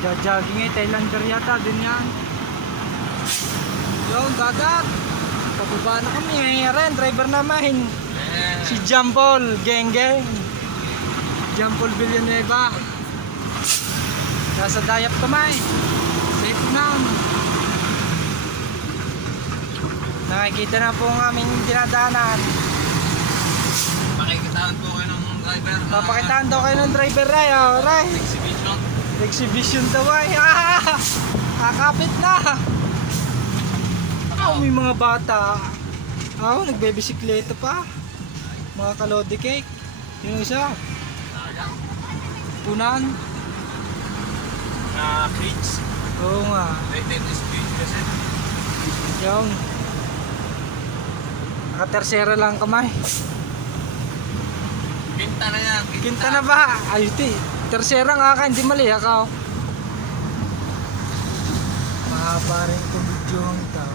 Jogging eh, Thailander yata din yan. Yung dagat. Pababa na kami. Ren, driver naman. Si Jampol, geng geng. Jampol Villanueva. Nasa dayap kamay. Safe na. Nakikita na po ang aming dinadaanan. Pakikitaan po kayo ng driver. Papakitaan daw kayo ng driver, Ray. Oh, Ray. Exhibition. Exhibition daw ay. Kakapit na. May mga bata. Nagbebisikleta pa. Mga kalodi cake. Yung isa. Punan. Cleats. Oo nga. Rated speed kasi. Yung. Nakatersera lang kamay. Kinta na yan. Kinta na ba? Ayuti. Tersera nga ka. Hindi mali ako. Mahaba rin itong video ang ito.